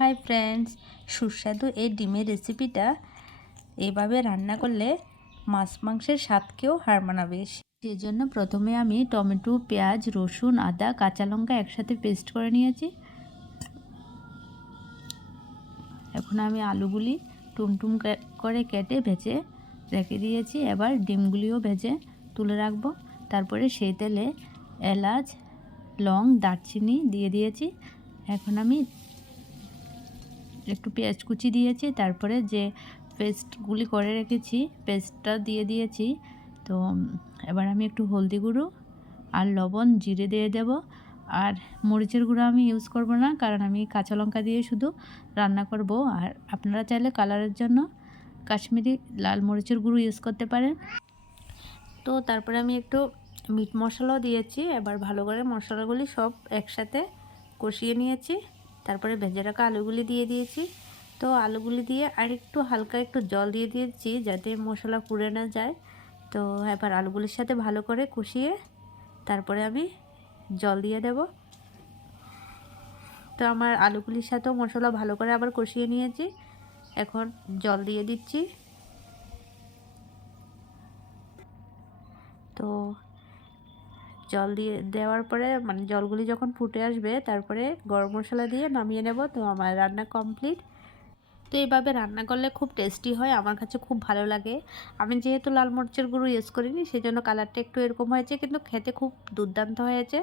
Hi friends, সুস্বাদু এই ডিমের রেসিপিটা এভাবে রান্না করলে মাছ মাংসের স্বাদকেও হার মানাবে। সেজন্য প্রথমে আমি টমেটো, পেঁয়াজ, রসুন, আদা, কাঁচা লঙ্কা একসাথে পেস্ট করে নিয়েছি। এখন আমি আলুগুলি টুমটুম করে কেটে ভেজে রেখে দিয়েছি। এবার ডিমগুলিও ভেজে তুলে রাখব। তারপরে সেই তেলে এলাচ, লং, দারচিনি দিয়ে দিয়েছি। এখন আমি একটু পেঁয়াজ কুচি দিয়েছি, তারপরে যে পেস্টগুলি করে রেখেছি, পেস্টটা দিয়ে দিয়েছি। তো এবার আমি একটু হলদি গুঁড়ো আর লবণ, জিরে দিয়ে দেব। আর মরিচের গুঁড়ো আমি ইউজ করব না, কারণ আমি কাঁচা লঙ্কা দিয়ে শুধু রান্না করব। আর আপনারা চাইলে কালারের জন্য কাশ্মীরি লাল মরিচের গুঁড়ো ইউজ করতে পারেন। তো তারপরে আমি একটু মিট মশলাও দিয়েছি। এবার ভালো করে মশলাগুলি সব একসাথে কষিয়ে নিয়েছি। তারপরে ভেজে রাখা আলুগুলি দিয়ে দিয়েছি। তো আলুগুলি দিয়ে আর একটু হালকা একটু জল দিয়ে দিয়েছি যাতে মশলা পুড়ে না যায়। তো এবার আলুগুলির সাথে ভালো করে কষিয়ে তারপরে আমি জল দিয়ে দেব। তো আমার আলুগুলির সাথেও মশলা ভালো করে আবার কষিয়ে নিয়েছি। এখন জল দিয়ে দিচ্ছি। তো জল দিয়ে দেওয়ার পরে মানে জলগুলি যখন ফুটে আসবে, তারপরে গরম মশলা দিয়ে নামিয়ে নেব। তো আমার রান্না কমপ্লিট। তো এইভাবে রান্না করলে খুব টেস্টি হয়, আমার কাছে খুব ভালো লাগে। আমি যেহেতু লাল মরিচের গুঁড়ো ইউজ করিনি সেই জন্য কালারটা একটু এরকম হয়েছে, কিন্তু খেতে খুব দুর্দান্ত হয়েছে।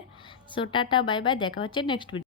সোটাটা বাই বাই দেখা হচ্ছে নেক্সট ভিডিও